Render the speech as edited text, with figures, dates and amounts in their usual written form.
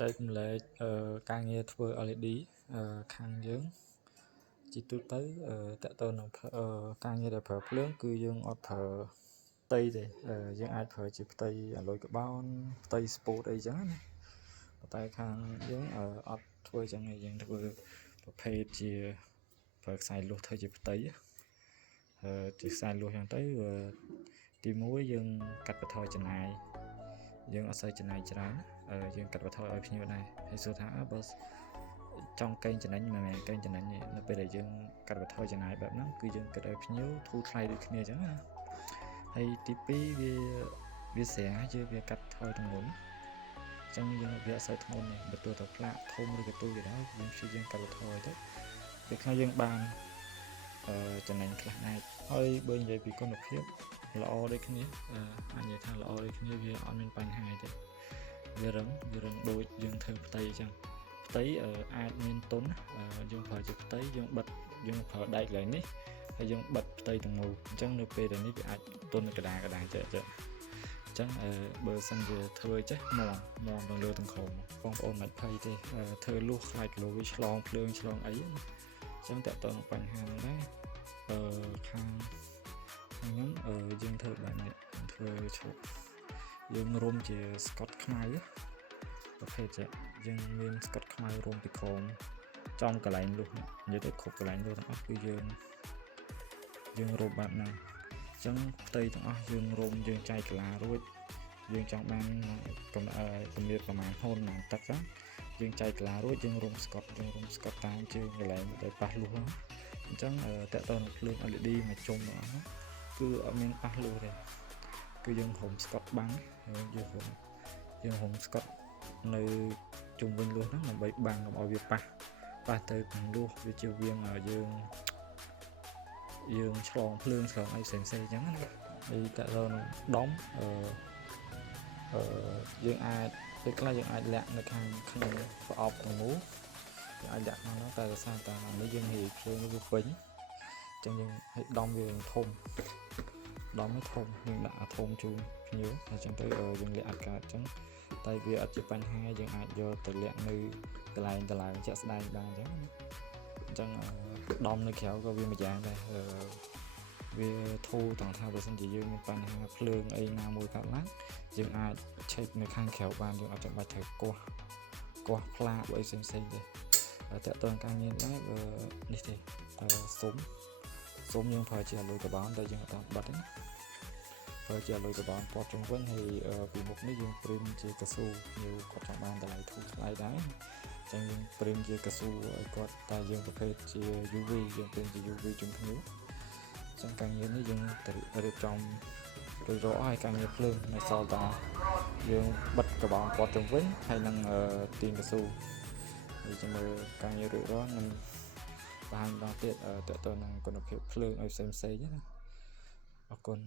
ចែករំលែកការងារធ្វើ LED ខាងយើងជាទូទៅតើតើនឹងការងារដែលប្រើភ្លើងគឺយើងអត់ប្រើផ្ទៃទេយើងអាចប្រើជាផ្ទៃអាលុយកបោនផ្ទៃស្ពោតអីចឹងណាប៉ុន្តែខាងយើងអត់ធ្វើចឹងទេយើងធ្វើប្រភេទជាប្រើខ្សែលួសធ្វើជាផ្ទៃជាខ្សែលួសចឹងទៅទី1យើងកាត់បន្ថយចំណាយយើងអត់សូវចំណាយច្រើនយើងកាត់បន្ថយឲ្យភ្ញៀវដែរហើយសួរថាបើចង់កេងចំណេញមិនមែនកេងចំណេញទេនៅពេលដែលយើងកាត់បន្ថយចំណាយបែបហ្នឹងគឺយើងគិតឲ្យភ្ញៀវធូរថ្លៃដូចគ្នាចឹងណាហើយទី2វាស្រាំយើងវាកាត់ថយទម្ងន់ចឹងយើងវាអត់សូវធ្ងន់ទេបើទោះតែផ្លាកធំឬក៏ទូចក៏ដោយយើងព្យាយាមកាត់បន្ថយទៅពេលខ្លះយើងបានចំណេញខ្លះដែរហើយបើនិយាយពីគុណភាពល្អដូចគ្នាអាចនិយាយថាល្អដូចគ្នាវាអត់មានបញ្ហាទេវារឹងដូចយើងធ្វើផ្ទៃអញ្ចឹងផ្ទៃអាចមានទុនយើងប្រើជាផ្ទៃយើងបិទយើងប្រើដែកឡើងនេះហើយយើងបិទផ្ទៃទាំងមូលអញ្ចឹងនៅពេលដែលនេះវាអាចទុនកដាចេះអញ្ចឹងបើសិនជាធ្វើចេះមកទាំងលើទាំងក្រោមបងប្អូនមិនភ័យទេធ្វើលុះខ្លាចគីឡូវាឆ្លងភ្លើងឆ្លងអីអញ្ចឹងតើតើនឹងបញ្ហាហ្នឹងដែរខាងខ្ញុំយើងធ្វើបែបនេះធ្វើឈប់យើងរុំជាស្កុតខ្មៅប្រភេទយើងមានស្កុតខ្មៅរុំពីក្រោមចំកន្លែងលុះនិយាយទៅគ្រប់កន្លែងលុះទាំងអស់គឺយើងរុំបែបហ្នឹងអញ្ចឹងផ្ទៃទាំងអស់យើងរុំយើងចែកកាឡារួចយើងចង់បានកម្រិតប្រមាណហូនណាទឹកហ្នឹងយើងចែកកាឡារួចយើងរុំស្កុតតាមជើងកន្លែងដែលប៉ះលុះហ្នឹងអញ្ចឹងតើតើនឹងភ្លើង LED មកជុំទាំងអស់ហ្នឹងគឺអត់មានប៉ះលុះទេគឺយើងរុំស្កុតបាំងយើងរុំស្កុតនៅជុំវិញលុះហ្នឹងដើម្បីបាំងកុំឲ្យវាប៉ះទៅក្នុងលុះវាជៀសវាងយើងឆ្លងភ្លើងឆ្លងអីផ្សេងៗអញ្ចឹងណាហើយតើទៅនឹងដំយើងអាចពេលខ្លះយើងអាចលាក់នៅខាងក្នុងប្រអប់ទាំងមូលយើងអាចលាក់ក្នុងនោះតែដោយសារតែនេះយើងហេភ្លើងវាពេញអញ្ចឹងយើងឲ្យដំវាធំយើងដាក់ធំជូនភ្ញៀវអញ្ចឹងទៅយើងលាក់អត់កើតអញ្ចឹងតែវាអត់ជាបញ្ហាយើងអាចយកទៅលាក់នៅកន្លែងតឡើងជាក់ស្ដែងបានអញ្ចឹងដំនៅក្រៅក៏វាមួយយ៉ាងដែរវាធូរទាំងថាបើសិនជាយើងមានបញ្ហាភ្លើងអីណាមួយកើតឡើងយើងអាចឆែកនៅខាងក្រៅបានយើងអត់ចាំបាច់ត្រូវគាស់ផ្លាកអីផ្សេងទេតើតើការងារដែរនេះទេសុំយើងប្រើជាអាលុយកបោនតែយើងអត់បិទទេណាប្រើជាអាលុយកបោនព័ទ្ធជុំវិញហើយពីមុខនេះយើងព្រីមជាកស៊ូយើងគាត់ចង់បានតម្លៃធូរថ្លៃដែរអញ្ចឹងយើងព្រីមជាកស៊ូឲ្យគាត់តែយើងប្រភេទជា UV យើងព្រីមជា UV ជុំគ្នាអញ្ចឹងការងារនេះយើងរៀបចំរួចរាល់ហើយការងារភ្លើងនៅសល់តែយើងបិទកបោនព័ទ្ធជុំវិញហើយនឹងទាញកស៊ូហើយជាមួយការងាររួចរាល់នឹងបង្ហាញបន្តទៀតតើតើនឹងគុណភាពភ្លើងឲ្យផ្សេងណាអរគុណ